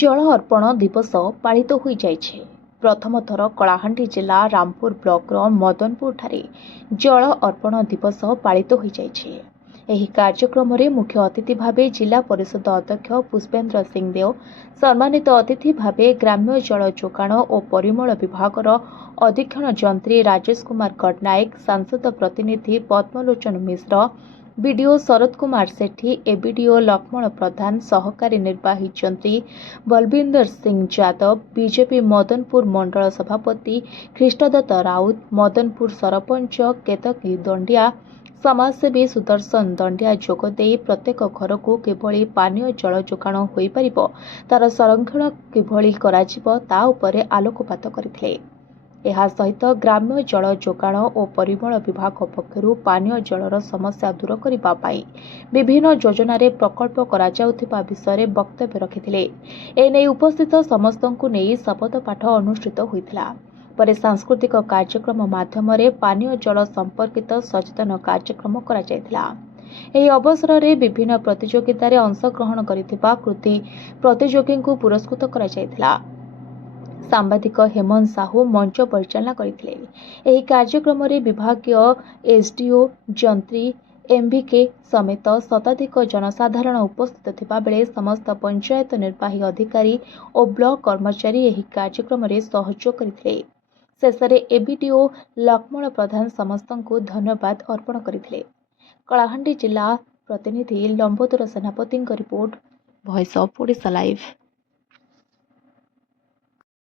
ଜଳ ଅର୍ପଣ ଦିବସ ପାଳିତ ହୋଇଯାଇଛି। ପ୍ରଥମ ଥର କଳାହାଣ୍ଡି ଜିଲ୍ଲା ରାମପୁର ବ୍ଲକର ମଦନପୁରଠାରେ ଜଳ ଅର୍ପଣ ଦିବସ ପାଳିତ ହୋଇଯାଇଛି। ଏହି କାର୍ଯ୍ୟକ୍ରମରେ ମୁଖ୍ୟ ଅତିଥି ଭାବେ ଜିଲ୍ଲା ପରିଷଦ ଅଧ୍ୟକ୍ଷ ପୁଷ୍ପେନ୍ଦ୍ର ସିଂ ଦେଓ, ସମ୍ମାନିତ ଅତିଥି ଭାବେ ଗ୍ରାମ୍ୟ ଜଳ ଯୋଗାଣ ଓ ପରିମଳ ବିଭାଗର ଅଧୀକ୍ଷଣ ଯନ୍ତ୍ରୀ ରାଜେଶ କୁମାର ଗଡ଼ନାୟକ, ସାଂସଦ ପ୍ରତିନିଧି ପଦ୍ମଲୋଚନ ମିଶ୍ର, ବିଡିଓ ଶରତ କୁମାର ସେଠୀ, ଏବିଡିଓ ଲକ୍ଷ୍ମଣ ପ୍ରଧାନ, ସହକାରୀ ନିର୍ବାହୀ ଯନ୍ତ୍ରୀ ବଲବିନ୍ଦର ସିଂ ଯାଦବ, ବିଜେପି ମଦନପୁର ମଣ୍ଡଳ ସଭାପତି ଖ୍ରୀଷ୍ଟଦତ୍ତ ରାଉତ, ମଦନପୁର ସରପଞ୍ଚ କେତକୀ ଦଣ୍ଡିଆ, ସମାଜସେବୀ ସୁଦର୍ଶନ ଦଣ୍ଡିଆ ଯୋଗଦେଇ ପ୍ରତ୍ୟେକ ଘରକୁ କିଭଳି ପାନୀୟ ଜଳ ଯୋଗାଣ ହୋଇପାରିବ, ତାର ସଂରକ୍ଷଣ କିଭଳି କରାଯିବ ତା ଉପରେ ଆଲୋକପାତ କରିଥିଲେ। ଏହା ସହିତ ଗ୍ରାମ୍ୟ ଜଳ ଯୋଗାଣ ଓ ପରିମଳ ବିଭାଗ ପକ୍ଷରୁ ପାନୀୟ ଜଳର ସମସ୍ୟା ଦୂର କରିବା ପାଇଁ ବିଭିନ୍ନ ଯୋଜନାରେ ପ୍ରକଳ୍ପ କରାଯାଉଥିବା ବିଷୟରେ ବକ୍ତବ୍ୟ ରଖିଥିଲେ। ଏନେଇ ଉପସ୍ଥିତ ସମସ୍ତଙ୍କୁ ନେଇ ଶପଥ ପାଠ ଅନୁଷ୍ଠିତ ହୋଇଥିଲା। ପରେ ସାଂସ୍କୃତିକ କାର୍ଯ୍ୟକ୍ରମ ମାଧ୍ୟମରେ ପାନୀୟ ଜଳ ସମ୍ପର୍କିତ ସଚେତନ କାର୍ଯ୍ୟକ୍ରମ କରାଯାଇଥିଲା। ଏହି ଅବସରରେ ବିଭିନ୍ନ ପ୍ରତିଯୋଗିତାରେ ଅଂଶଗ୍ରହଣ କରିଥିବା କୃତି ପ୍ରତିଯୋଗୀଙ୍କୁ ପୁରସ୍କୃତ କରାଯାଇଥିଲା। ସାମ୍ବାଦିକ ହେମନ୍ତ ସାହୁ ମଞ୍ଚ ପରିଚାଳନା କରିଥିଲେ। ଏହି କାର୍ଯ୍ୟକ୍ରମରେ ବିଭାଗୀୟ ଏସଡିଓ, ଯନ୍ତ୍ରୀ, ଏମଭିକେ ସମେତ ଶତାଧିକ ଜନସାଧାରଣ ଉପସ୍ଥିତ ଥିବାବେଳେ ସମସ୍ତ ପଞ୍ଚାୟତ ନିର୍ବାହୀ ଅଧିକାରୀ ଓ ବ୍ଲକ କର୍ମଚାରୀ ଏହି କାର୍ଯ୍ୟକ୍ରମରେ ସହଯୋଗ କରିଥିଲେ। ଶେଷରେ ଏବିଡିଓ ଲକ୍ଷ୍ମଣ ପ୍ରଧାନ ସମସ୍ତଙ୍କୁ ଧନ୍ୟବାଦ ଅର୍ପଣ କରିଥିଲେ। କଳାହାଣ୍ଡି ଜିଲ୍ଲା ପ୍ରତିନିଧି ଲମ୍ବୋଦର ସେନାପତିଙ୍କ report, voice of Odisha live.